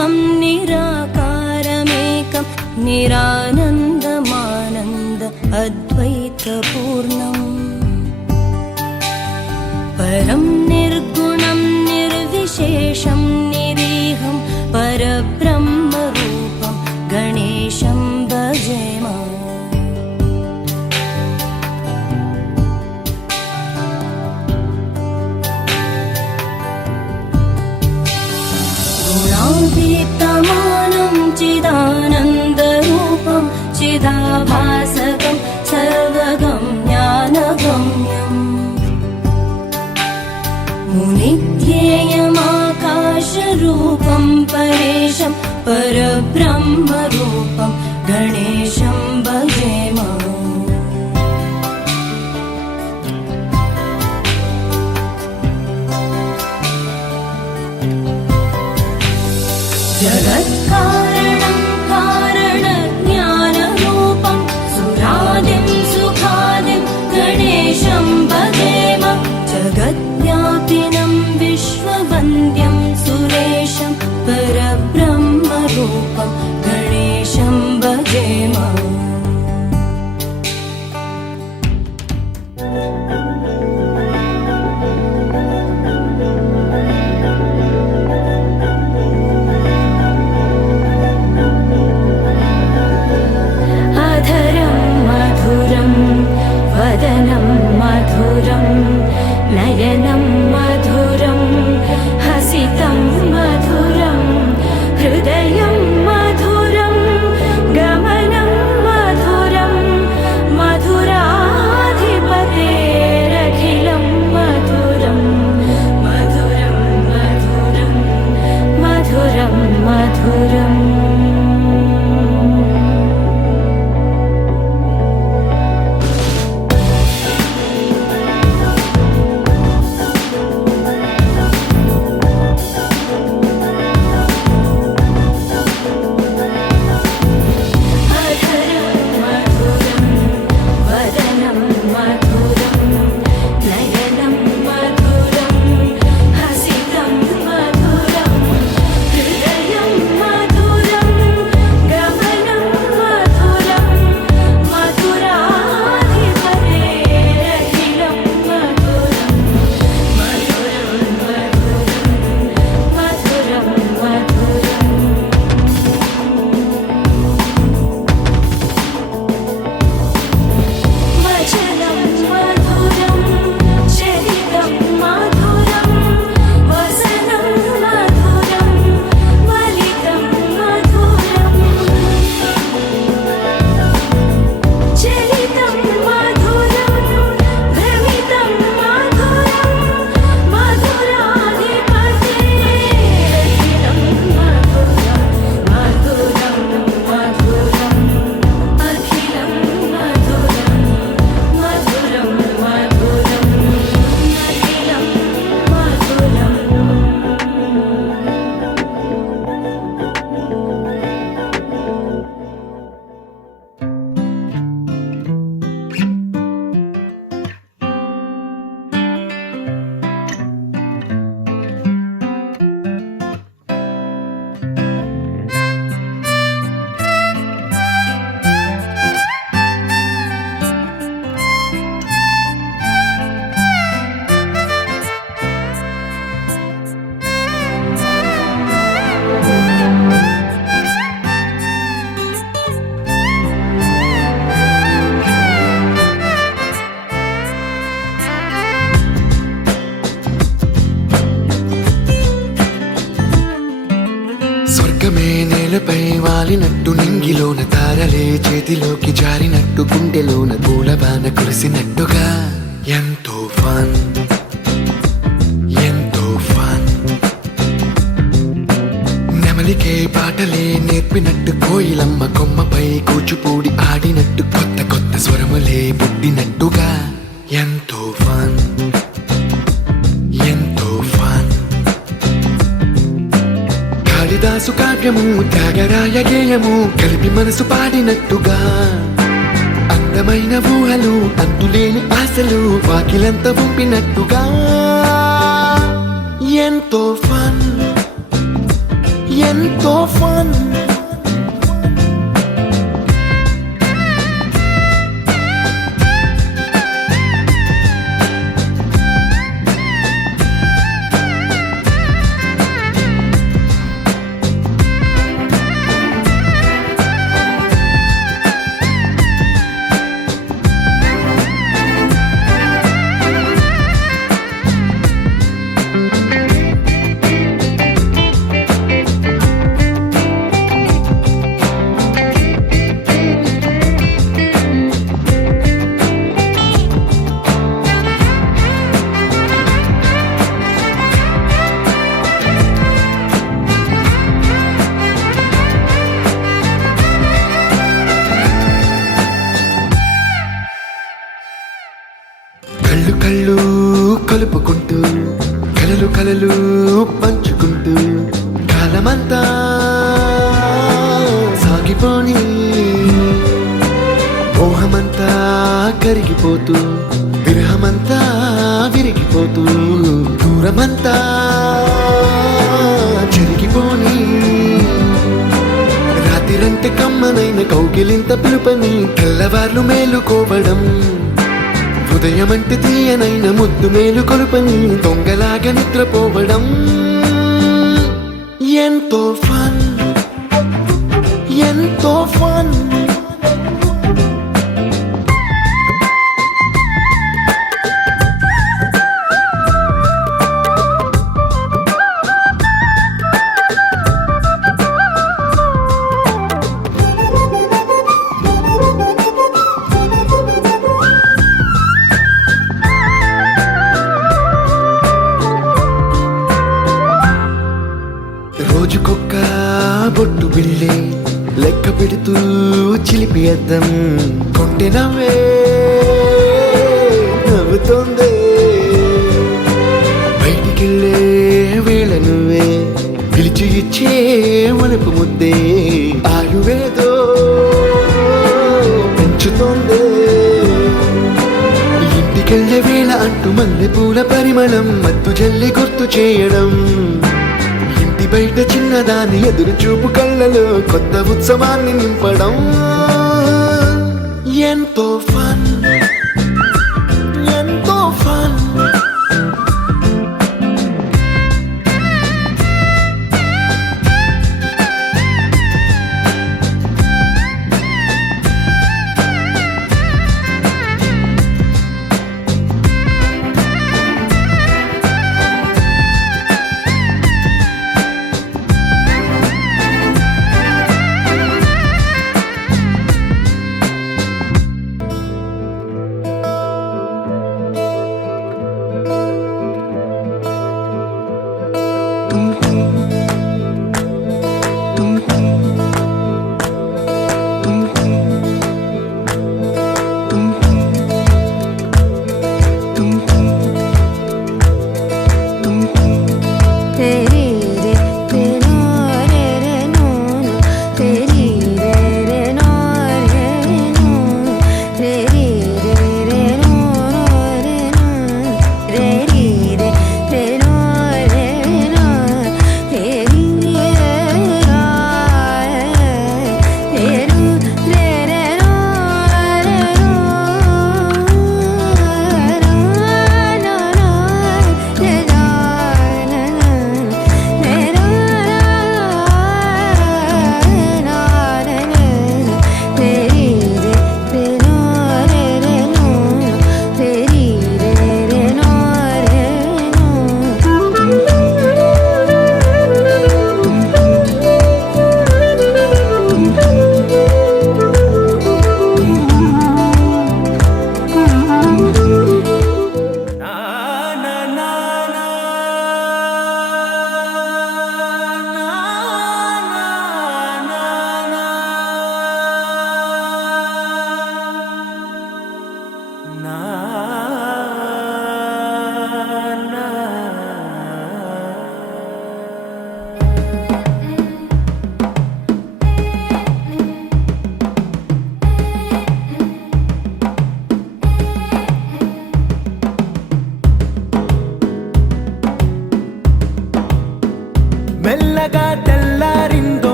निष्कल्पं निराकारमेकं निरानन्दमानन्द अद्वैतपूर्णम् परं निर्गुणं निर्विशेषं निरीहं परब्रह्मरूपं गणेशं भजेम गुणातीतमानं चिदानन्दरूपं चिदाभासकं सर्वगं ज्ञानगम्यम् मुनिध्येयमाकाशरूपं परेशं परब्रह्मरूपं गणेशं भजेम जगत्कारणं कारणज्ञानरूपं सुरादिं सुखादिं गणेशं भजेम जगद्व्यापिनं विश्ववन्द्यं सुरेशं परब्रह्मरूपं गणेशं भजेम वदनं मधुरं नयनं मधुरं हसितं मधुरं हृदयं मधुरं गमनं मधुरं मधुराधिपतेरखिलं मधुरं मधुरं मधुरं मधुरं मधुरम् నేలపై వాలినట్టు నింగిలోన తారలే చేతిలోకి జారినట్టు గుండెలోన పూలవాన కురిసినట్టుగా ఎంతో ఫన్ ఎంతో ఫన్ నెమలికే పాటలే నేర్పినట్టు కోయిలమ్మ కొమ్మపై కూచిపూడి ఆడినట్టు కొత్త కొత్త స్వరములే పుట్టినట్టుగా ఎంతో ఫన్ ఎంతో ఫన్ కాళిదాసు కావ్యము త్యాగరాయ గేయము కలిపి మనసు పాడినట్టుగా అందమైన ఊహలు అంతులేని ఆశలు వాకిలంత పంపినట్టుగా ఎంతో ఫన్ ఎంతో fun. కళ్ళు కళ్ళు కలుపుకుంటూ కలలు కలలు పంచుకుంటూ కాలమంతా సాగిపోని మోహమంతా కరిగిపోతూ విరహమంతా విరిగిపోతూ దూరమంతా జరిగిపోని రాత్రిరంటే కమ్మనైన కౌగిలింత పిలుపని తెల్లవార్లు మేలుకోవడం హృదయమంటే తీయనైన ముద్దు మేలు కొలుపని దొంగలాగా నిద్రపోవడం ఎంతో ఫన్ ఎంతో ఫన్. రోజుకొక్క బొట్టు బిళ్ళే లెక్క పెడుతూ చిలిపి అద్దం కొంటె నవ్వే నవ్వుతోందే బయటికెళ్ళే వేళ నువ్వే పిలిచి ఇచ్చే వనపు ముద్దే ఆయువేదో పెంచుతోందే ఇంటికెళ్ళే వేళ అంటూ మల్లె పూల పరిమళం మత్తు జల్లి గుర్తు చేయడం బయట చిన్నదాని ఎదురు చూపు కళ్ళలో కొత్త ఉత్సవాన్ని నింపడం ఎంతో ఫన్ ఎంతో ఫన్.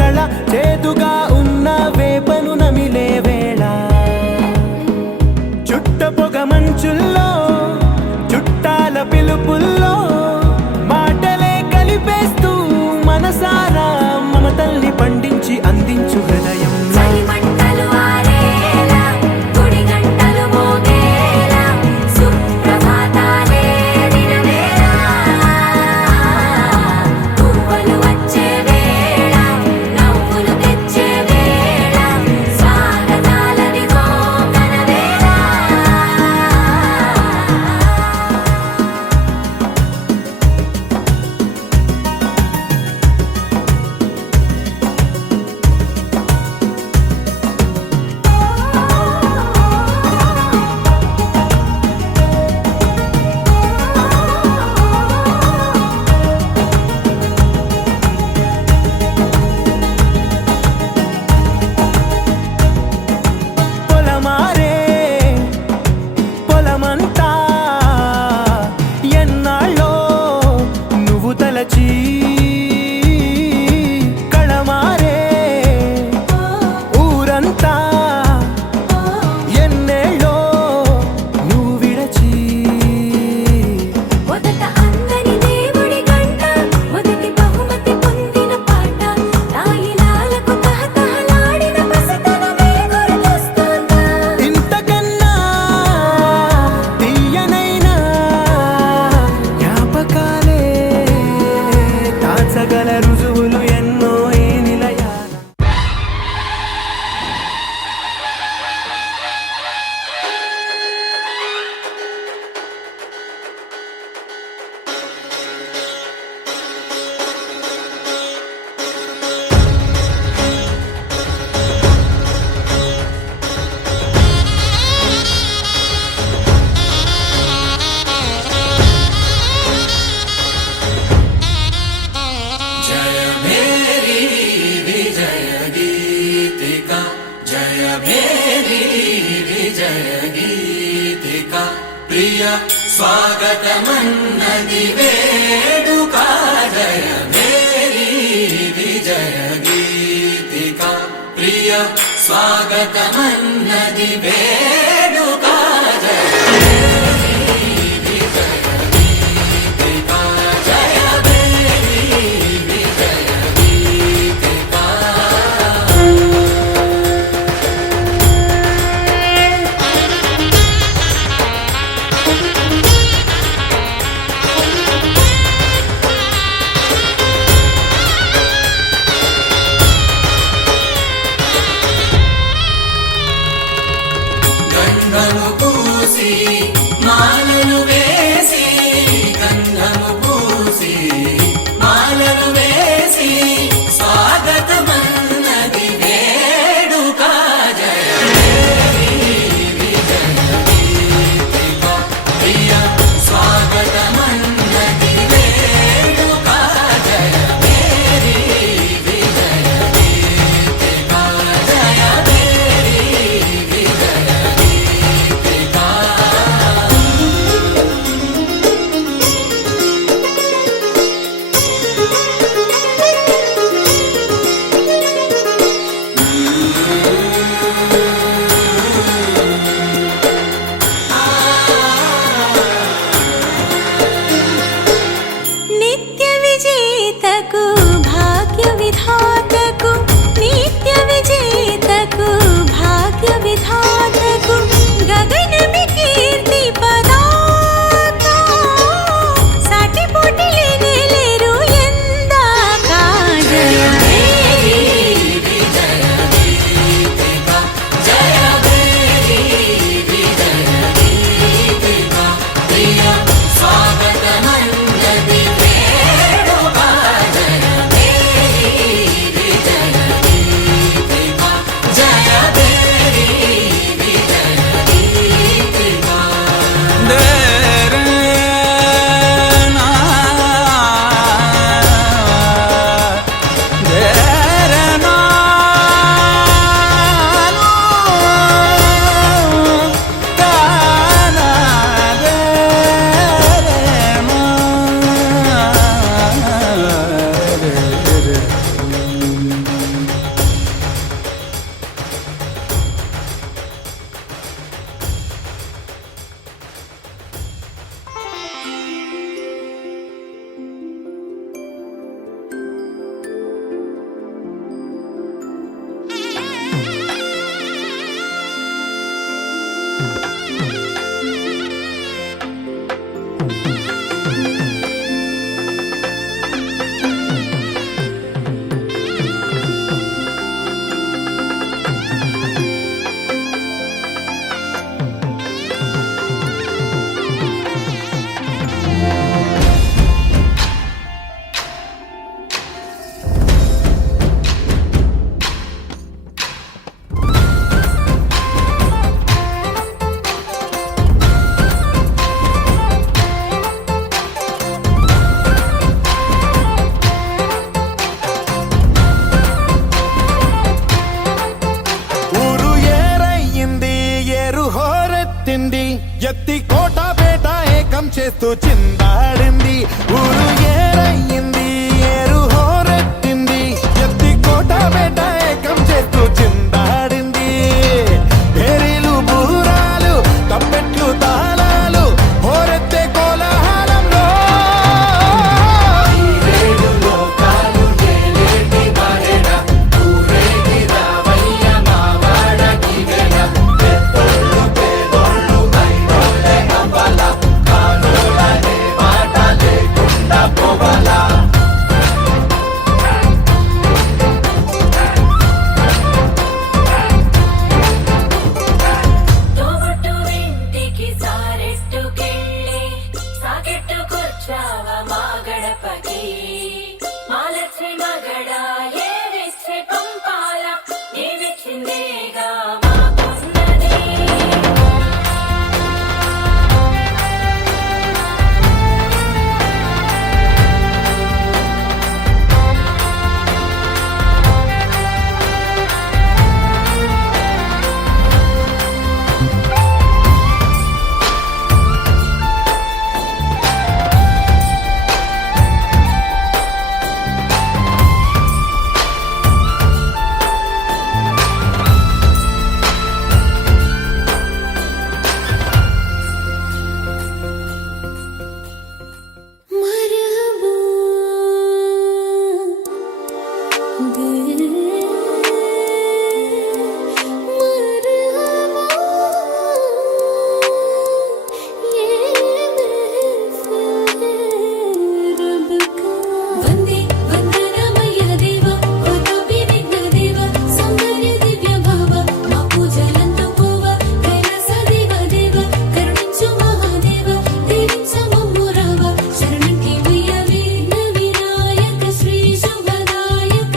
కళ చేదుగా ఉన్న వేపను నమిలే వేళ చుట్ట పొగ మంచుల్లో చుట్టాల పిలుపుల్లో మాటలే కలిపేస్తూ మనసారా మమతల్ని పండించి అందించు హృదయం చలిమంటలు ఆరేలా గుడి గంటలు మోగేలా సుప్రభాతాలే దినవేళ పువ్వులు వచ్చే వేళ నవ్వులు తెచ్చే వేళ స్వాగతాలదిగో కనవేళ పొలమారే పొలమంతా ఎన్నాళ్ళో నువ్వు తలచి కళమారే ఊరంతా ఎన్నేళ్ళో నువ్వు విడచి మొదట అందని దేవుడి గంట మొదటి బహుమతి పొందిన పాట తాయిలాలకు తహతహలాడిన పసితనమే గుర్తొస్తుందా ఇంతకన్నా తీయనైనా జ్ఞాపకాలే తాచగల రుజువులు ఎన్నో ఈ నిలయాల जय मेरी विजय गीतिका जय मेरी विजय गीतिका प्रिय स्वागतमन्नदि वेडुका जय मेरी विजय गीतिका प्रिय स्वागतमन्नदि वेडुका जय मेरी विजय गीतिका जय मेरी विजय गीतिका గంధము పూసి మాలలు వేసి గంధము పూసి మాలలు వేసి స్వాగతమన్నది వేడుక జయ మేరీ విజయ గీతికా ప్రియ స్వాగతమన్నది వేడుక జయ మేరీ విజయ గీతికా జయ మేరీ విజయ గీతికా నిత్య విజేతకు భాగ్య విధాతకు నిత్య విజేతకు భాగ్య విధాతకు గగనమి కీర్తి పదాక సాటి పోటీ లేరు ఎందాక జయ మేరీ విజయ గీతికా జయ మేరీ విజయ గీతికా ప్రియ స్వాగతమన్నది వేడుక జయ చేస్తూ చిందాడింది ఊరు ఏరయ్యింది ఏరు హోరెట్టింది ఎత్తి కోట బేట ఏకం చేస్తూ చిందాడింది పేరీలు బూరాలు తప్పెట్లు తాళాలు హోరెత్తే కోలాహలంలో ఏడు లోకాలు నేలేటి మరెడ ఊరేగి రావయ్య మావాడకి వెడ పెద్దోళ్ళు పేదోళ్ళు అయినోళ్ళే అవ్వాల కానోళ్ళనే మాట లేకుండా పోవాలా తోబుట్టు ఇంటికి సారెట్టుకెళ్ళి సాకెట్టుకొచ్చావా మా గడపకి మాలచ్చి మగడ ఏవిచ్చి పంపాల నీవిచ్చిందేగా మాకున్నది మరహబా దిల్ మరహబా ये महफिल रब का वंदे वंदनमय देवा प्रतापी विघ्न देवा सौंदर्य दिव्य भाव మా పూజలందుకోవ కైలాస దేవ దేవ కరుణించు మహాదేవ దీవించు మమ్మురావ శరణంకి వియ్యవే వినాయక శ్రీ శుభదాయక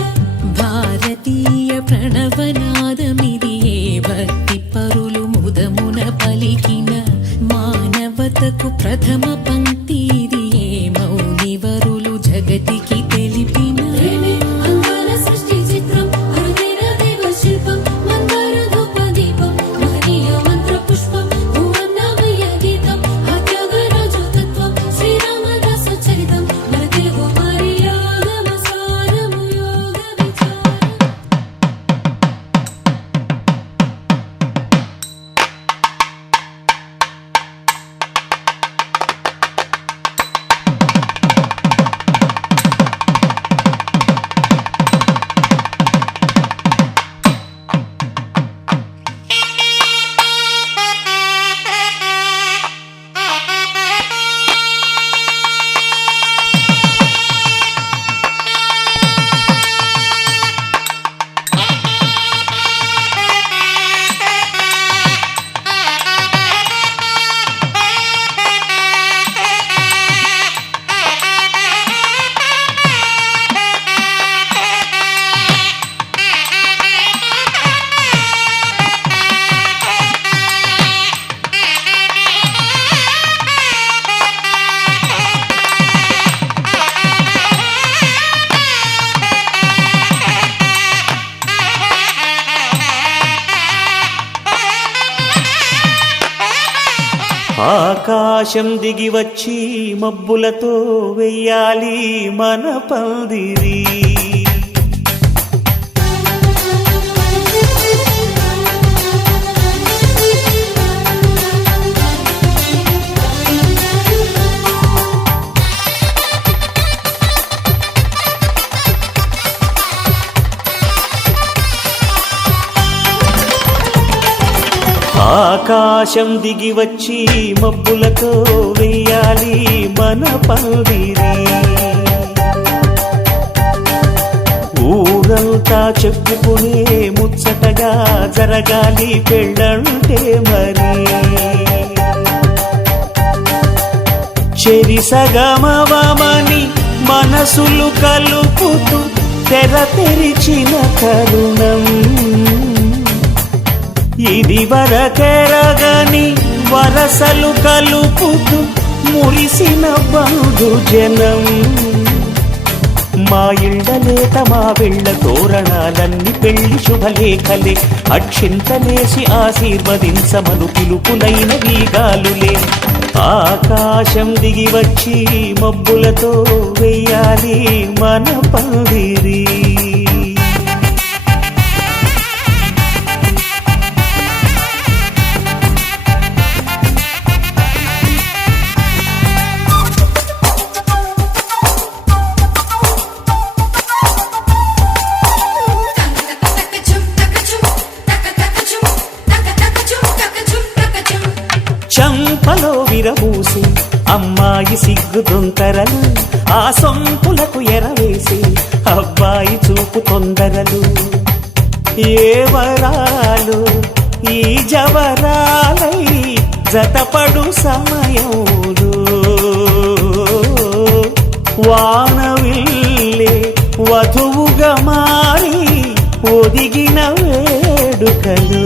భారతీయ ప్రణవనాదమిది ఏ భక్తి పరులు ముదమున పలికిన మానవతకు ప్రథమ పంక్తి ఇది ఏ మౌని వరులు జగతికి తెలిపిన అంగాల సృష్టి చిత్రం అరుదైన దేవ శిల్పం మందార ధూప దీపం మహనీయ మంత్ర పుష్పం భువన్నమయ గీతం ఆత్యాగరాజు తత్వం శ్రీరామదాస చరితం మన తెలుగు మరియాగమ సారము యోగ విచారం ఆకాశం దిగి వచ్చి మబ్బులతో వెయ్యాలి మన పందిరి ఆకాశం దిగి వచ్చి మబ్బులతో వెయ్యాలి మన పందిరి ఊరంతా చెప్పుకునే ముచ్చటగా జరగాలి పెళ్ళంటే మరి చెరిసగమవమని మనసులు కలుపుతూ తెర తెరిచిన కరుణం ఇది వరకెరగని వరసలు కలుపుతూ మురిసిన బంధుజనం మా ఇళ్ళలేత మా వెళ్ళ తోరణాలన్నీ పెళ్లి శుభలేఖలే అక్షింతలేసి ఆశీర్వదించమను పిలుపులైన వీగాలులే ఆకాశం దిగి వచ్చి మబ్బులతో వెయ్యాలి మన పందిరి. చంపలో విరబూసి అమ్మాయి సిగ్గు దొంతరలు, ఆ సొంపులకు ఎరవేసి అబ్బాయి చూపు తొందరలు. ఏ వరాలు ఈ జవరాలై జతపడు సమయంలో, వానవిల్లే వధువుగా మారి ఒదిగిన వేడుకలు.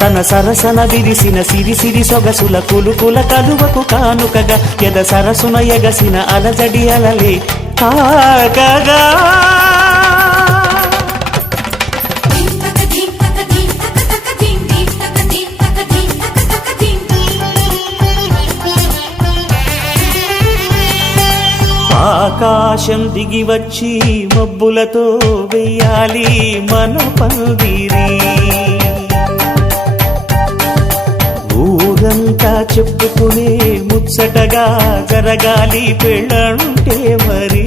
తన సరసన విరిసిన సిరిసిరి సొగసుల కులుకుల కలువకు కానుకగా ఎద సరసున ఎగసిన అలజడి అలలే తాకగా. ఆకాశం దిగి వచ్చి మబ్బులతో వెయ్యాలి మన పందిరి. ఊరంతా చెప్పుకునే ముచ్చటగా జరగాలి పెళ్ళంటే మరి.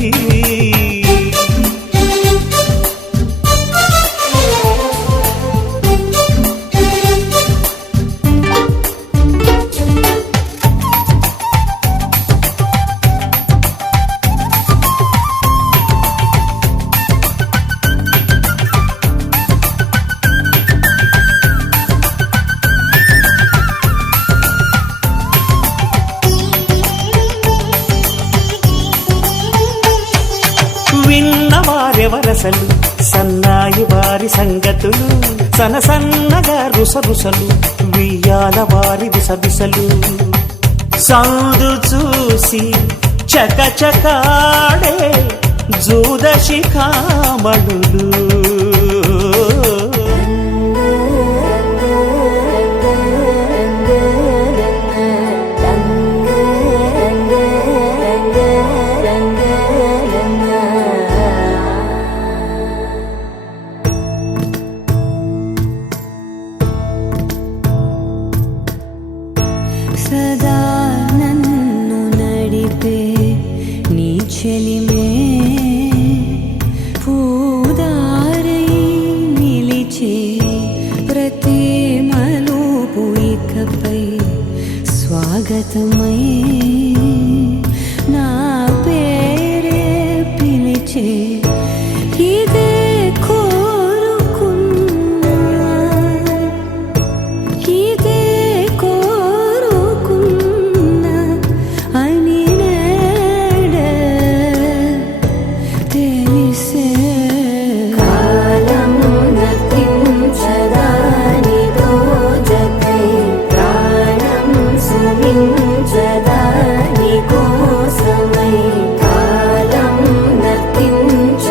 విన్నవారెవరసలు సన్నాయి వారి సంగతులు, సనసన్నగా రుసరుసలు వియ్యాల వారి విసవిసలు. సౌదు చూసి చకచకాడే జూదశిఖామణులు. సదా నన్ను నడిపే నీ చెలిమే పూదారై నిలిచే ప్రతి మలుపు ఇకపై స్వాగతమై నా పేరే పిలిచే ఇదే కోరుకున్నా ఇదే కోరుకున్నా అని నేడే తెలిసే. కాలం నతించదానిదో జతై ప్రాణం సుమించదాని కోసమై. కాలం నతించ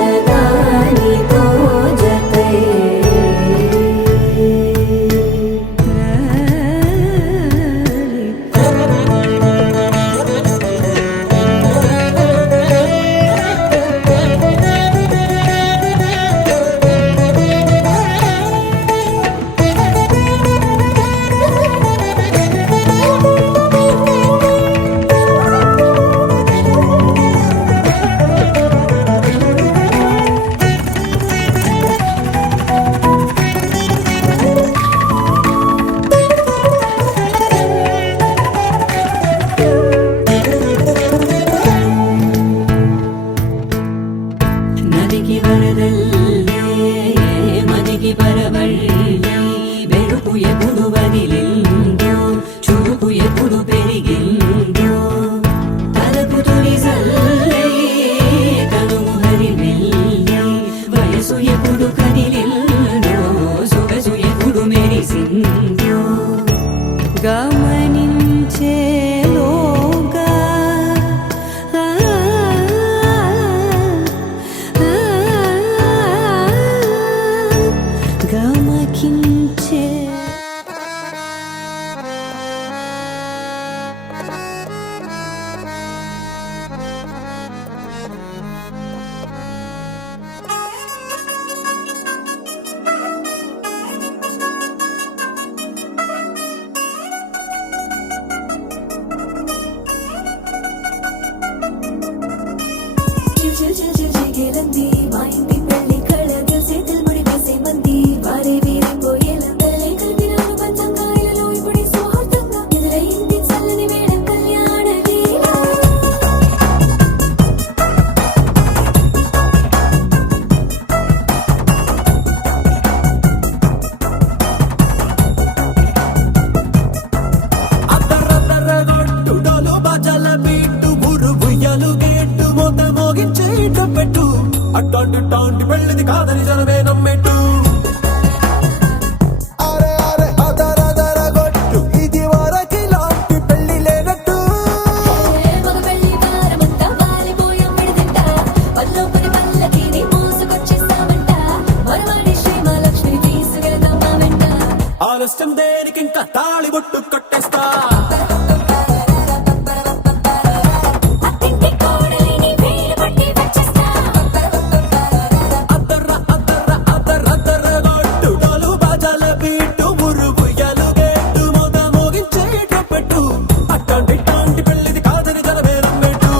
పెట్టు అట్టాంటి పెళ్ళిది కాదని జనమే నమ్మెట్టు అరే అరే అదర గొట్టు ఇది వరకి లాంటి పెళ్లి లేనట్టు మగ పెళ్లి వారమంతా వాలిపోయాం విడిదింట పల్లోపడి పల్లకిని మోసుకొచ్చేస్తామంట మరవాడి శ్రీమహాలక్ష్మి తీసుకెళ్దాం మా వెంట ఆలస్యం దేనికి ఇంకా తాళి బొట్టు కట్టేస్తా అత్తింటి కోడలిని వేలు పట్టి వచ్చేస్తా అద్దర గొట్టు డోలు బాజాల బీటు మురుగు ఎలుగేట్టు మొద మోగించేట పెట్టు అట్టాంటి పెళ్ళిది కాదని జనమే నమ్మెట్టు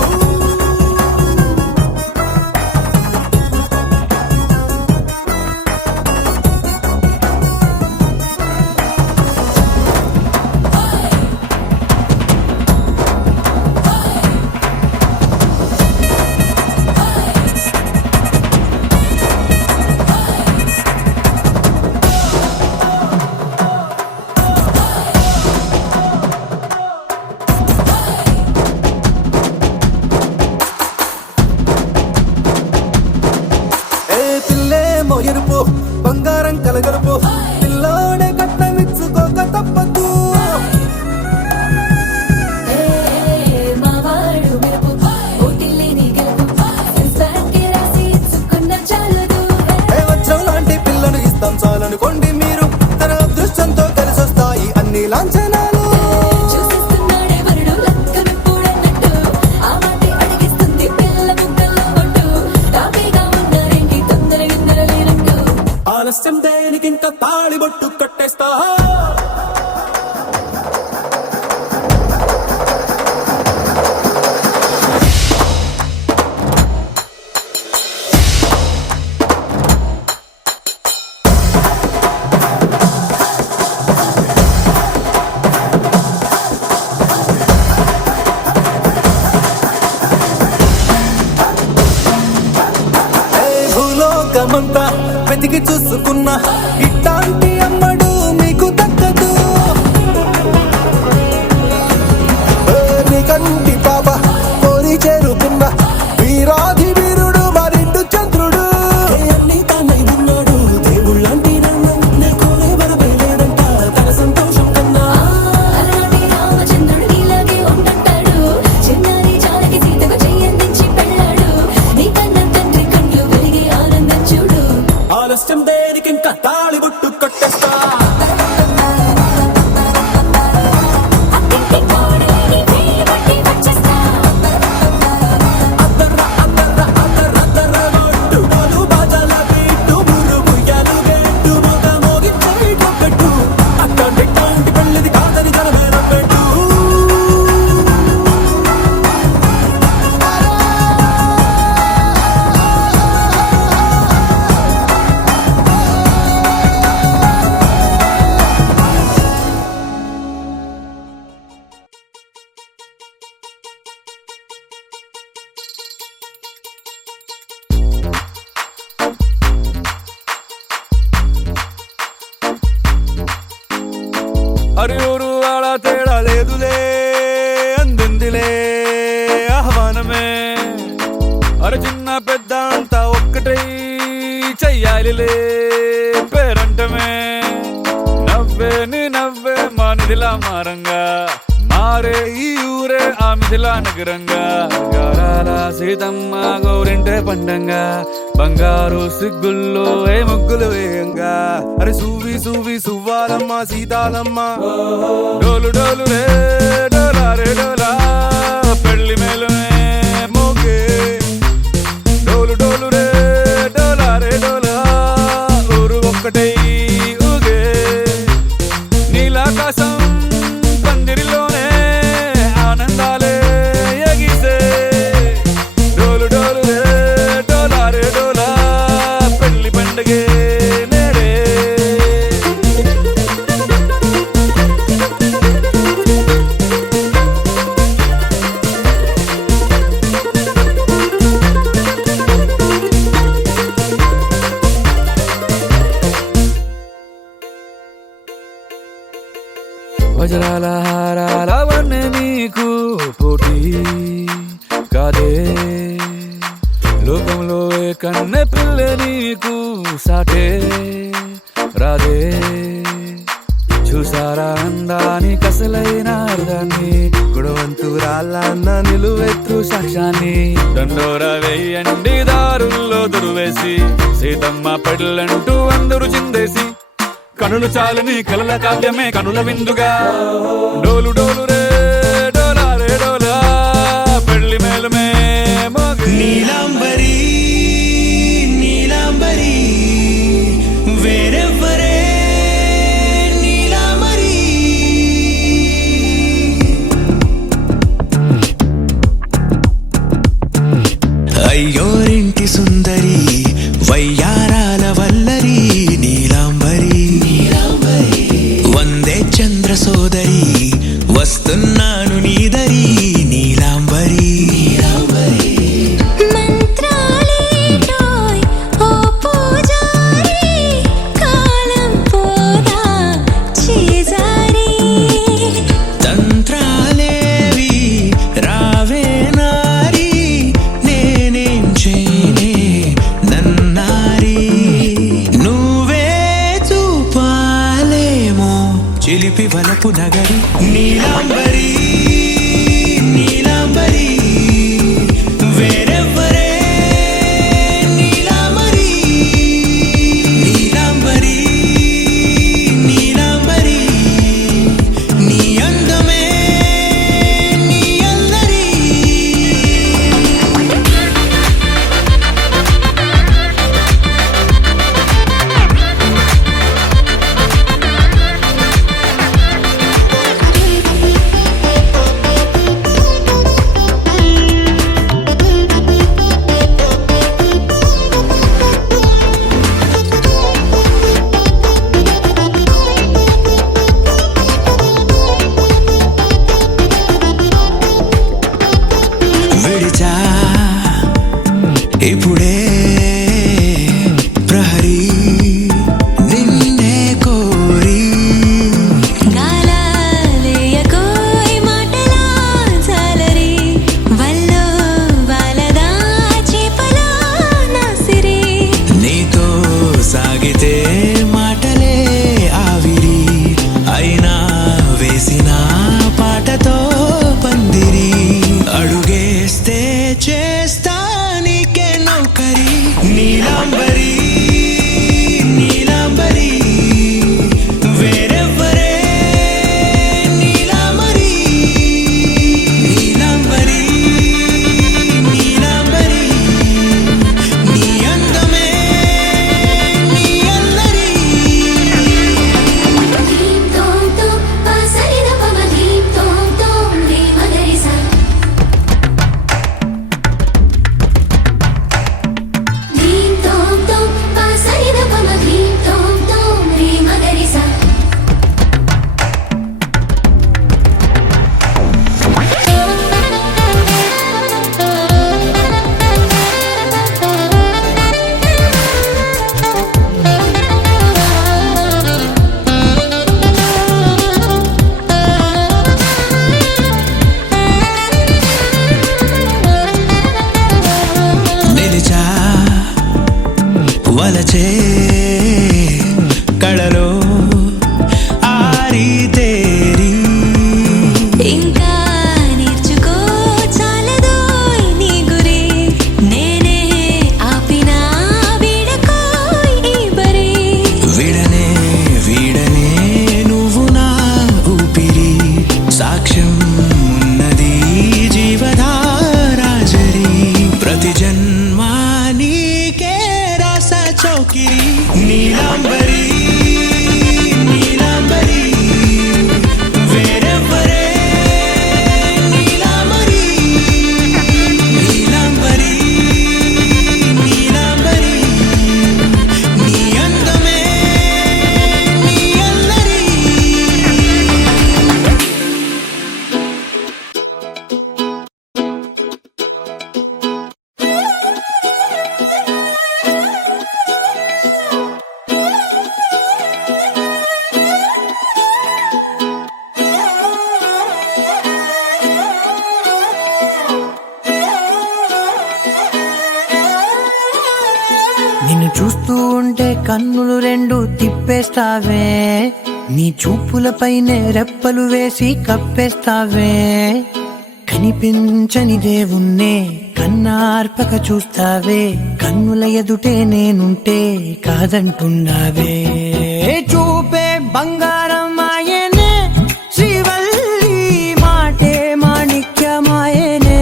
ఏ పిల్లేమో ఎరుపు బంగారం కలగలుపు పిల్లోడే కట్టమిచ్చుకోక తప్పదు మా వాడు మెరుపు ఓటిల్లేని గెలుపు ఇన్స్టాంట్కి రాసి ఇచ్చుకున్న చాలదు ఏ వచ్చం లాంటి పిల్లను ఇస్తాం చాలనుకోండి మీరు తన అదృష్టంతో కలిసొస్తాయి అన్ని లాంఛనాలు చూసిస్తున్నాడే వరుడు లక్కనప్పుడన్నట్టు ఆ మాటే అడిగిస్తుంది పిల్ల ముక్కల్లో కొట్టు టాపీగా ఉన్నారేంటి తొందర లేనట్టు ఆలస్యం దేనికి ఇంకా తాళి బొట్టు కట్టేస్తా భూలోకమంతా వెతికి చూసుకున్నా ఇట్లాంటి అమ్మడు మీకు దక్కదు నీ కంటి పాప కోరి చేరుకున్న వీరాధి వీరుడు మరిండు చంద్రుడు అన్ని తానై ఉన్నాడు దేవుళ్ళంటి నన్ను కోరే వరమే లేదంట తన సంతోషం కన్నా అలాంటి రామచంద్రుడు ఇలాగే ఉండంటాడు చిన్నారి జానకి సీతకు చెయ్యందించి పెళ్ళాడు నీ కన్న తండ్రి కండ్లు వెలిగి ఆనందం చూడు ఆలస్యం దేనికి ఇంకా తాళి బొట్టు కట్టేస్తా అత్తింటి కోడలిని వేలు పట్టి వచ్చేస్తా అద్దర గొట్టు డోలు బాజాల బీటు మురుగు ఎలుగేట్టు మొద మోగించేట పెట్టు అట్టాంటి పెళ్ళిది కాదని జనమే నమ్మెట్టు అరే ఊరు వాడ తేడా లేదులే అందిందిలే ఆహ్వానమే అరే చిన్న పెద్ద అంతా ఒక్కటై చెయ్యాలిలే పేరంటమే నవ్వే నీ నవ్వే మా నిధిలా మారంగా మారే ఈ ఊరే ఆ మిథిలా నగరంగా గారాల సీతమ్మ గౌరింటే పండంగా బంగారు సిగ్గుల్లో ఏ ముగ్గులు వేయంగా అరే సూవి సువ్వాలమ్మ సీతాలమ్మ డోలు డోలు రే డోలా రే డోలా పెళ్లి మేలునే మోగే డోలు డోలు రే డోలా రే డోలా ఊరు ఒక్కటై ఊగే నీలాకాశం పందిరిలోనే ఆనందాలే ఎగిసే డోలు డోలు రే డోలా రే డోలా పెళ్లి పండగే నేడే వజ్రాల హారాలవన్నీ నీకు పోటీ కాదే లోకంలో ఏ కన్నె పిల్ల నీకు సాటే రాదే చూసారా అందాని కసలైన అర్థాన్ని గుణవంతురాలన్న నిలువెత్తు సాక్ష్యాన్ని దండోరా వేయండి దారుల్లో దురువేసి సీతమ్మ పెళ్ళంటూ అందరూ చిందేసి కనులు చాలని కలల కావ్యమే కనుల విందుగా డోలు డోలు రే డోలా రే డోలా పెళ్లి మేలుమే నీలాంబరి నీలాంబరి వేరెవ్వరే నీలాంబరి అయ్యోరింటి సుందరి వయ్యారాల వల్లరి నీలాంబరి వందే చంద్ర సోదరి వస్తున్నాను నీదరి నీలాంబరి మంత్రాలేటోయ్ ఓ పూజారి కాలం పోదా చేజారి తంత్రాలేవి రావే నారి నేనేం చేయనే నన్నారి నువ్వే చూపాలేమో చిలిపి వలపు నగరి నీలాంబరి నీలాంబరి వేరెవ్వరే నీలాంబరి నీలాంబరి నీలాంబరి నీ అందమే నీ అందరి విడిచా ఇప్పుడే ప్రహరీ నిన్నే కోరి గాలాలేయకోయ్ మాటలా జాలరి వల్లో వాలదా చేపలా నాసిరి నీతో సాగితే మాటలే ఆవిరి అయినా వేసిన పాటతో పందిరి అడుగేస్తే చేస్తా నీకే నౌకరి నీలాంబరి నీలాంబరి వేరెవ్వరే నీలాంబరి నీలాంబరి నీలాంబరి నీ అందమే నీ అందరి ధీం తోం తోం పాసరిద పమ ధీం తోం తోం రే మగరిసా ధీం తోం తోం పాసరిద పమ ధీం తోం తోం రే మగరిసా నిలిచా వలచే కళలో ఆరి తేరి ఇంకా నేర్చుకో చాలదోయ్ నీ గురి నేనే ఆపినా వీడకోయ్ ఈ బరి విడనే వీడనే నువ్వు నా ఊపిరి సాక్ష్యం ఉన్నది జీవధారాజరి ప్రతి జన్మా నీకే రాస చౌకిరి నీలాంబరి నీలాంబరి వేరెవ్వరే నీలాంబరి నీలాంబరి నీలాంబరి నీ అందమే నీ అందరి నిన్ను చూస్తూ ఉంటే కన్నులు రెండు తిప్పేస్తావే, నీ చూపులపైనే రెప్పలు వేసి కప్పేస్తావే. కనిపించని దేవుణ్ణే కన్నార్పక చూస్తావే, కన్నుల ఎదుటే నేనుంటే కాదంటున్నావే. చూపే బంగారం ఆయనే శ్రీవల్లి, మాటే మాణిక్యమాయనే.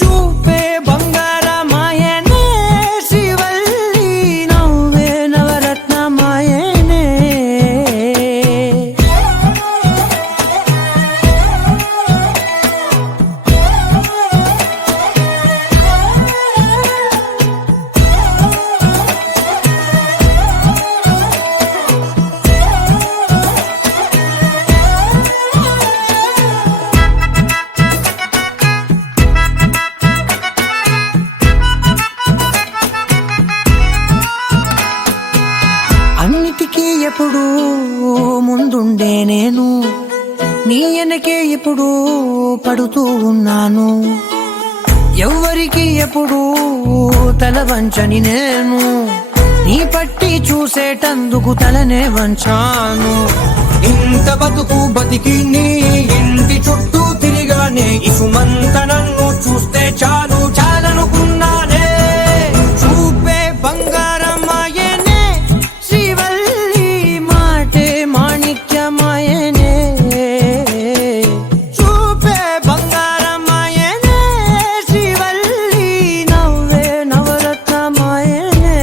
చూపే బంగారమాయనే శ్రీవల్లి, నవ్వే నవరత్నమాయనే. అన్నిటికీ ఎప్పుడు ముందుండే నేను, నీ వెనకే ఎప్పుడు పడుతూ ఉన్నాను. ఎవ్వరికి ఎప్పుడు తల వంచని నేను, నీ పట్టి చూసేటందుకు తలనే వంచాను. ఇంత బతుకు బతికి నీ ఇంటి చుట్టూ తిరిగానే, ఇసుమంత నన్ను చూస్తే చాలు చాలనుకున్నానే. చూపే బంగారమాయనే శ్రీవల్లి, మాటే మాణిక్యమాయనే. చూపే బంగారమాయనే శ్రీవల్లి, నవ్వే నవరత్నమాయనే.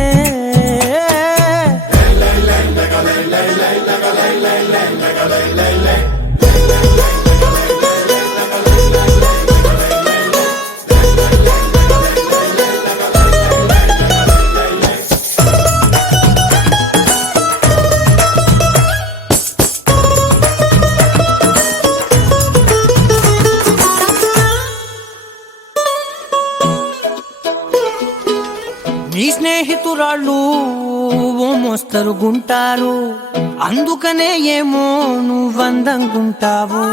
నీ స్నేహితురాళ్ళు ఓ మోస్తరు గుంటారు, అందుకనే ఏమో నువ్వందంగుంటావు.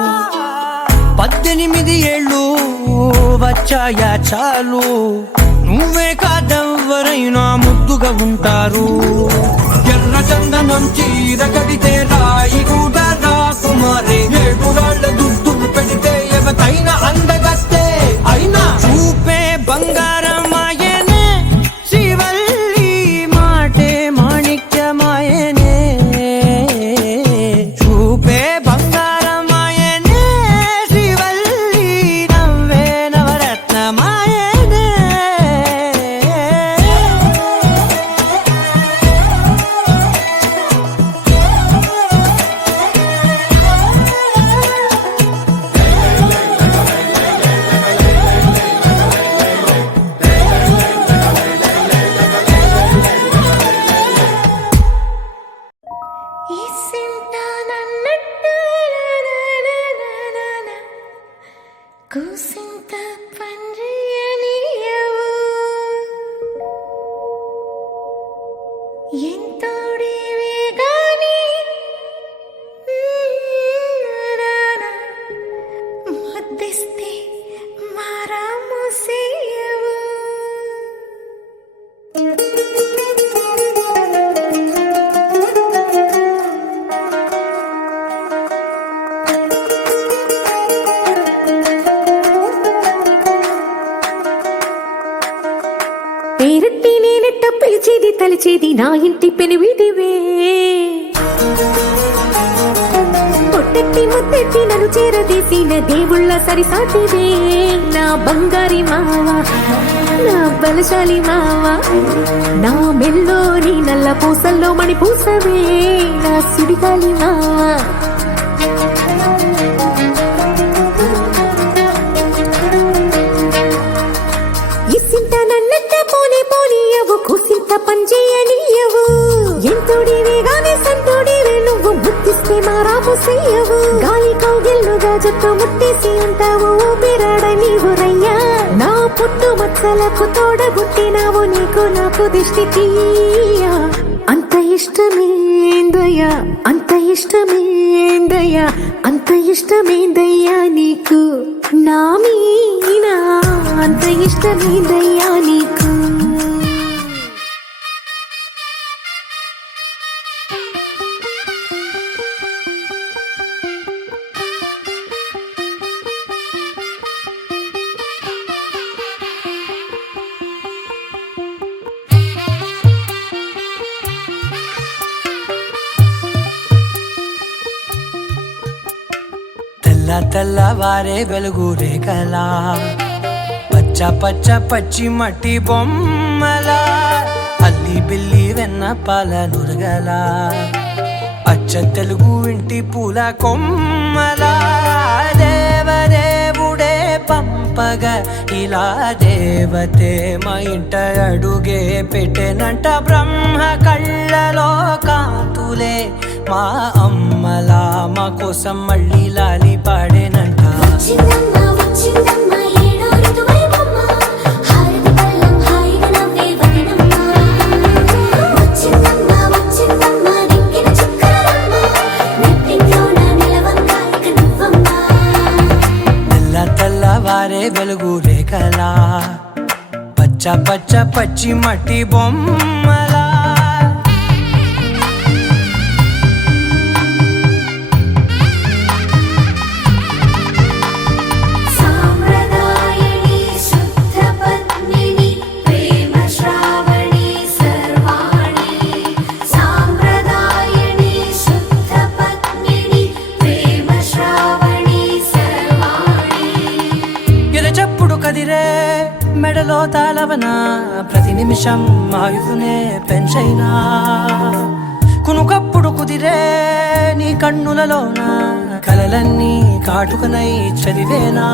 18 ఏళ్ళు వచ్చాయా చాలు, నువ్వే కాదెవ్వరైనా ముద్దుగా ఉంటారు. ఎర్ర చందనం చీర కడితే రాయి కూడా రాకుమారే, 7 రాళ్ల దుస్తులు పెడితే ఎవతైనా అందగస్తే అయినా. చూపే బంగారమాయనే శ్రీవల్లి, మాటే మాణిక్యమాయనే. చూపే బంగారమాయనే శ్రీవల్లి, నవ్వే నవరత్నమాయనే. కూసింత పండ్రియనియవు ఎంతోడివే గాని మధ్యస్తే మారాము సేయవు. పేరట్టి నేనెట్ట పిలిచేది తలిచేది నా ఇంటి పెనువిటివే, పొట్టెట్టి ముద్దెట్టి నన్ను చేరదీసిన దేవుళ్ళ సరిసాటివే. నా బంగారి మావా, నా బలశాలి మావా, నా మెల్లోని నల్ల పూసల్లో మణి పూసవే, నా సుడిగాలి మావా. ఇసింత నన్నట్ట పోనే పోనీయవు, కూసింత పంచేయనీయవు. ఎంతోడివే గాని సంతోడివే నువ్వు, ముద్దిస్తే మారాము సేయవు. గాలి కౌగిల్లుగా జట్టు ముట్టేసి ఉంటావు, ఊపిరాడ నీవు రయ్యా. నా పుట్టు మచ్చలకు తోడబుట్టినావు, నీకు నాకు దిష్టి తీయా. అంత ఇష్టమేందయ్యా, అంత ఇష్టమేందయ్యా, అంత ఇష్టమేందయ్యా నీకు నా మీనా, అంత ఇష్టమేందయ్యా నీకు. తెల్లవారే వెలుగు రేఖలా పచ్చ పచ్చ పచ్చి మట్టి బొమ్మలా అల్లి బిల్లి వెన్న పాల నురగలా అచ్చ తెలుగు ఇంటి పూల కొమ్మలా దేవదేవుడే పంపగా ఇలా దేవతే మా ఇంట అడుగే పెట్టెనంట బ్రహ్మ కళ్ళలో కాంతులే మా అమ్మలా మా కోసం మళ్ళీ లాలి పాడేనంట వచ్చిందమ్మా వచ్చిందమ్మా ఏడో ఋతువైవమ్మ హారతి పళ్ళం హాయిగా నవ్వే వదనమ్మ వచ్చిందమ్మా వచ్చిందమ్మా దిక్కిన చుక్కలమ్మ నెట్టింట్లోన నిలవంగా ఇక నువ్వమ్మా తెల్లవారే వెలుగు రేఖలా పచ్చ పచ్చ పచ్చి మట్టి బొమ్మలా సాంప్రదాయని శుద్ధ పద్మిని ప్రేమ శ్రావణి సర్వాణి సాంప్రదాయని శుద్ధ పద్మిని ప్రేమ శ్రావణి సర్వాణి ఎరచప్పుడు కదిరే మెడలో తాళవన ప్రతి నిమిషం ఆయుధునే పెంచైనా కునుకప్పుడు కుదిరే నీ కన్నులలోన కలలన్నీ కాటుకనై చదివేనా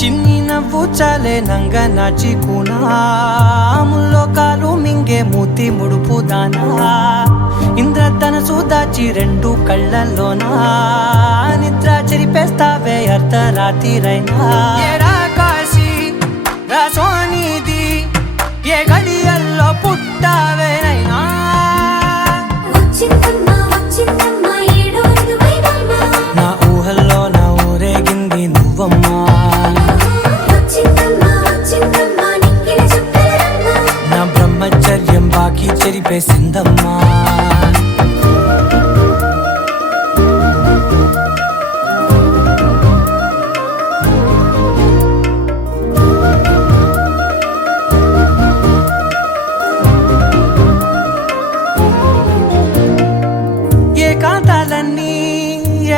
చిన్ని నవ్వు చాలే నంగ నాచి కూనాముల్లో కాలు మింగే మూతి ముడుపు దానా ఇంద్రధనసు దాచి రెండు కళ్ళల్లోనా నిద్ర చెరిపేస్తావే అర్ధరాత్రిరైనా ఏరా కాశీ రా సోనిది ఏ గడియల్లో పుట్టావేనైనా వచ్చిందమ్మా వచ్చిందమ్మా ఏడో ఋతువైవమ్మ నా ఊహల్లో నా ఊరేగింది నువ్వమ్మా వచ్చిందమ్మా వచ్చిందమ్మా నిక్కిన చుక్కలమ్మ నా బ్రహ్మచర్యం బాకీ చెరిపేసిందమ్మా ఏకాంతాలన్నీ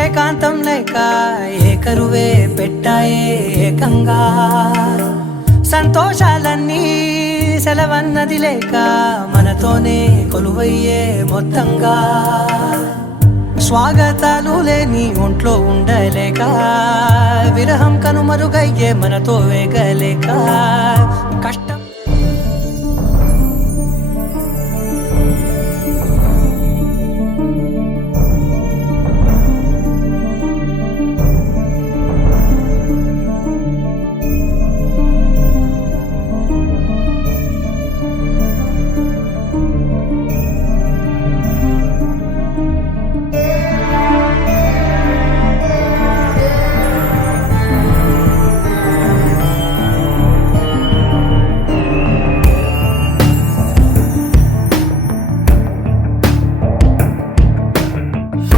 ఏకాంతం లేక ఏకరువే పెట్టాయే ఏకంగా సంతోషాలన్నీ సెలవన్నది లేక మనతోనే కొలువయ్యే మొత్తంగా స్వాగతాలు లేని ఒంట్లో ఉండలేక విరహం కనుమరుగయ్యే మనతో వేగలేక కష్టం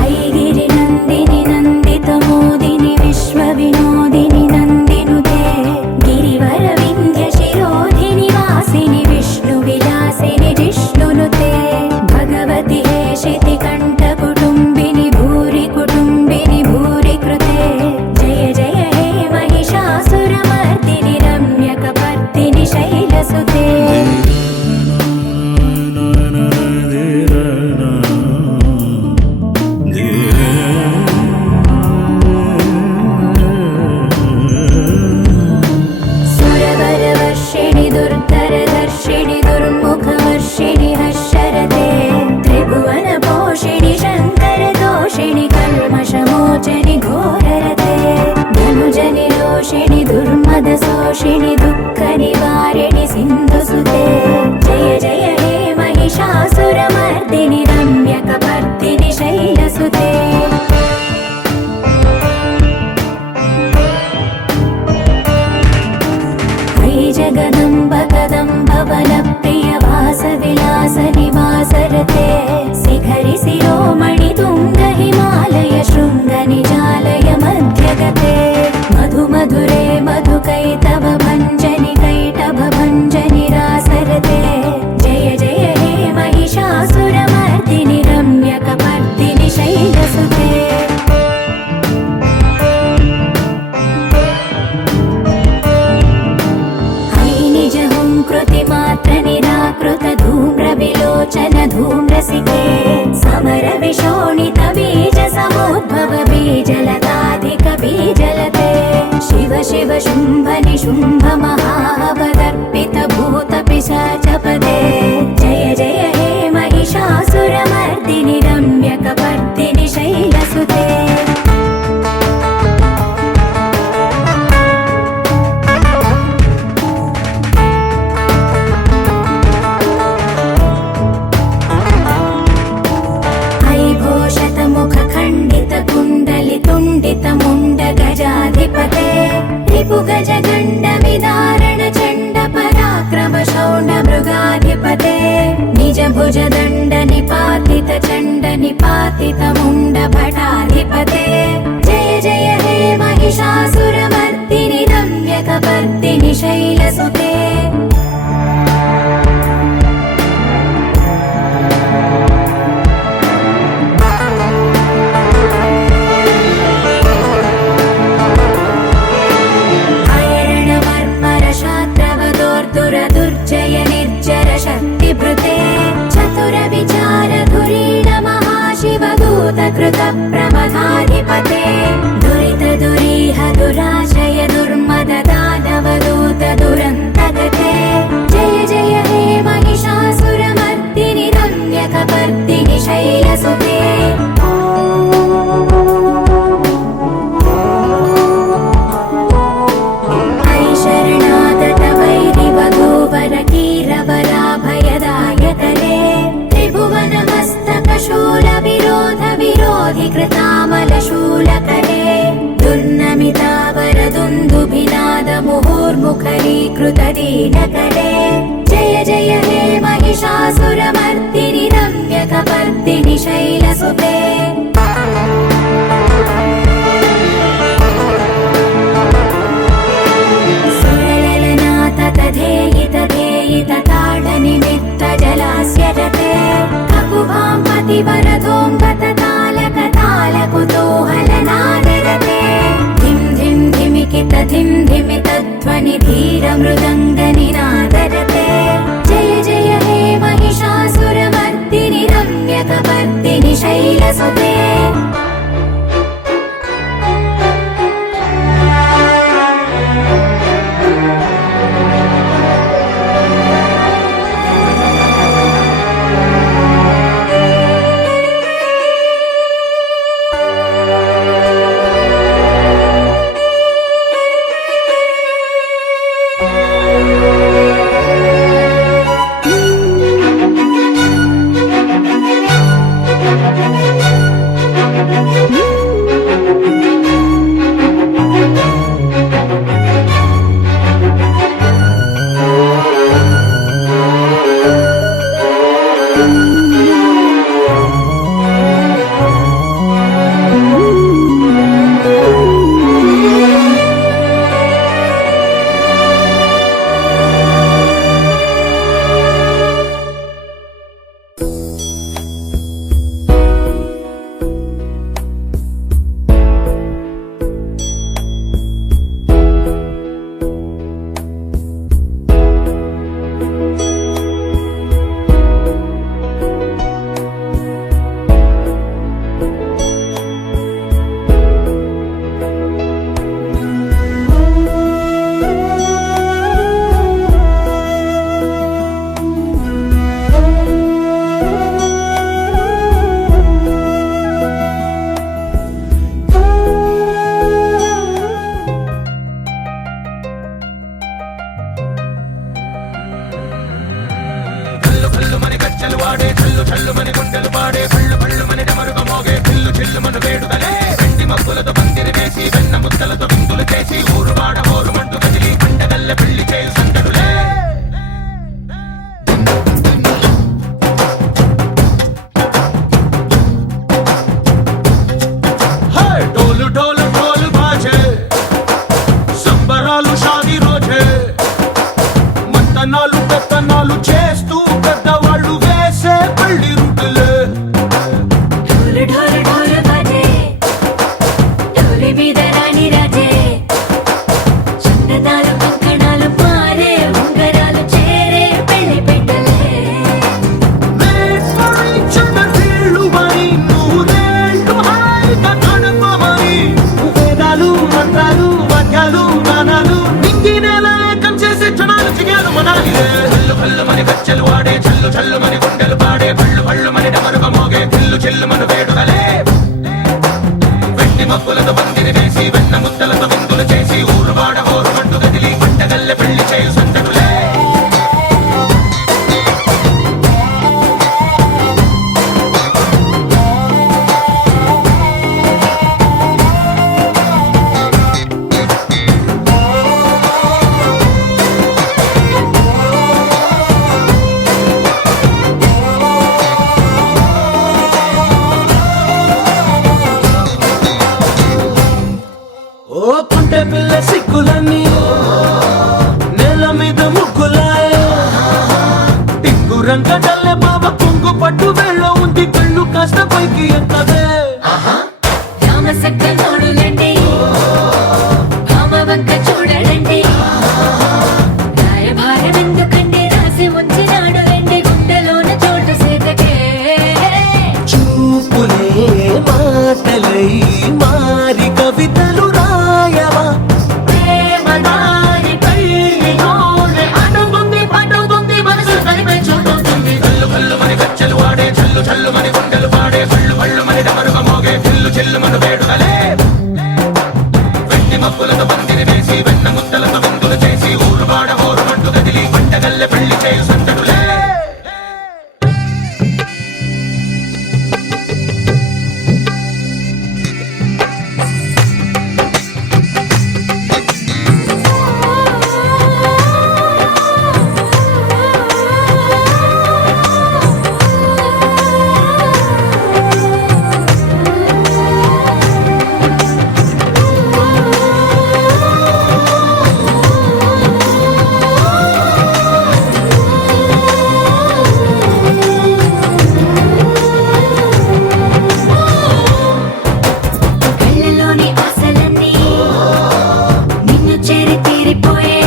ఐగిరి నందిని నందిత మోదిని విశ్వ వినోదిని నందినుతే గిరివర వింధ్య శిరోధిని వాసిని విష్ణు విలాసిని జిష్ణునుతే భగవతి హేషితి కంఠ కుటుంబిని భూరి కుటుంబిని భూరి కృతే జయ జయ హే మహిషాసురమర్దిని రమ్యకపర్దిని శైలసుతే సురవరవర్షిణి దుర్ధరదర్శిణి దుర్ముఖవర్షిణి హర్షరతే త్రిభువన పోషిణి శంకర దోషిణి కల్మషమోచని ఘోరరతే ధనుజని రోషిణి దుర్మద శోషిణి దుఃఖ నివారిణి సింధుసుతే జయ జయ హే మహిషాసురమర్దిని రమ్యకపర్దిని శైలసుతే जगदम्ब कदम्ब वन प्रिय वास विलास निवासरते शिखरि शिरोमणि तुंग हिमालय शृंग निजालय मध्यगते मधु मधुरे मधु कैतव भञ्जनि कैटभ भञ्जनि रासरते जय जय हे महिषासुरमर्दिनि रम्यकपर्दिनि शैलसुते धूम्रसिके समर विशोणित बीज समुद्भव बीजलताधिक बीजलते शिव शिव शुम्भ निशुम्भ महावदर्पित भूत पिशाचपदे जय जय हे महिषासुरमर्दिनि रम्यकपर्दिनि शैलसुते मुण्ड गजाधिपते रिपु गज गण्ड विदारण चण्ड पराक्रम शौण्ड मृगाधिपते निज भुज दण्ड निपातित चण्ड निपातित मुण्ड भटाधिपते जय जय हे महिषासुरमर्दिनि रम्यकपर्दिनि शैलसुते दुर्जय निर्जर शक्तिभृते चतुर विचार धुरीण महाशिवदूत कृत प्रमथाधिपते दुरित दुरीह दुराशय दुर्मद दानवदूत दुरन्तगते जय जय हे महिषासुरमर्दिनि रम्यकपर्दिनि शैलसुते कीरवराभयदायकरे त्रिभुवनमस्तकशूल विरोध विरोधि कृतामलशूलकरे दुर्नमितावरदुन्दुभिनाद मुहुर्मुखरीकृत दीनकरे जय जय हे महिषासुरमर्दिनि रम्यकपर्दिनि शैलसुते धेयित ताडनिमित्त जलास्य रते ककुभां पतिवरधोऽङ्गत तालक तालकुतूहलनादरते धिं धिं धिमिकित धिं धिमित ध्वनि धीर मृदङ्गनिनादरते जय जय हे महिषासुरमर्दिनि रम्यकपर्दिनि शैलसुते Let's గజ్జలు మనాలిరే కల్లు కల్లు మని గజ్జలు వాడే చల్లు చల్లు మని గుండెలు పాడే పళ్ళు పళ్ళు మని డమరుగ మోగే చిల్లు చిల్లు మను వేడుకలే వెండి మబ్బులతో పందిరి వేసి వెన్న ముద్దలతో విందులు చేసి ఊరు వాడ హోరు మంటు గదిలి పంటగల్లె పెళ్లి చేయు సందడులే ఓ పుంటె పిల్ల సిక్కులన్నీ నేల మీద ముగ్గులాయే టింగు రంగడల్లే బాబ కుంగు పట్టు వేళ్ళ ఉంది కళ్ళు కాస్త పైకి ఎక్కదే రామసక్క నోడులండి భామవంక చూడడండి రాయభారం ఎందుకండి రాసి ఉంచినాడు రండి గుండెలోన చోటు సేతకే చూపులే మాటలై మారి కవితలు రాయవా ప్రేమదారి పెళ్లి నోరె అడుగుంది పట్టుకుంది మనసు కలిపే చూడుతుంది కల్లు కల్లు మని గజ్జలు వాడే చల్లు చల్లు మని గుండెలు పాడే పళ్ళు పళ్ళు మని డమరుగ మోగే చిల్లు చిల్లు మను వేడుకలే వెండి మబ్బులతో పందిరి వేసి వెన్న ముద్దలతో విందులు చేసి ఊరు వాడ హోరు మంటు గదిలి పంటగల్లె పెళ్లి చేయు సందడులే కళ్ళలోని ఆశలన్నీ నిన్ను చేరి తీరిపోయే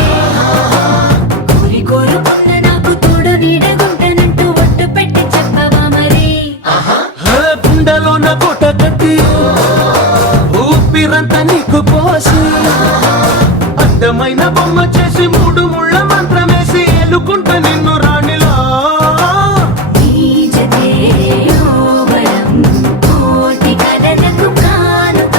కోరి కోరుకున్న నాకు తోడు నీడగుంటనంటూ ఒట్టు పెట్టి చెప్పవా మరి గుండెలో నా కోట కట్టి ఊపిరంతా నీకు పోసి అందమైన బొమ్మ చేసి మూడు ముళ్ళ మంత్రమేసి ఎలుకుంటా నిన్ను రాణిలా నీజతే యోవరం కోటి కలలకు కానుక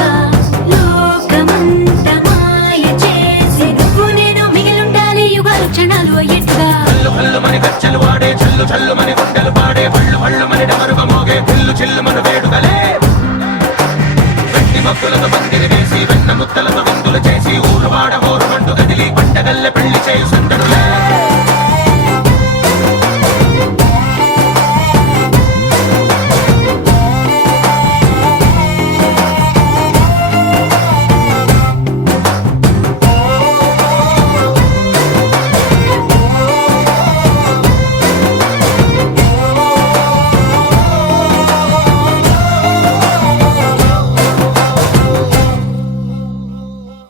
లోకమంత మాయ చేసి నువ్వు నేను మిగిలుండాలి యుగాలు క్షణాలు అయ్యేట్టుగా కల్లు కల్లు మని గజ్జలు వాడే చల్లు చల్లు మని గుండెలు పాడే పళ్ళు పళ్ళు మని డమరుగ మోగే చిల్లు చిల్లు మను వేడుకలే వెండి మబ్బులతో పందిరి వేసి వెన్న ముద్దలతో విందులు చేసి ఊరు వాడ హోరు మంటు గదిలి పంటగల్లె పెళ్లి చేయు సందడు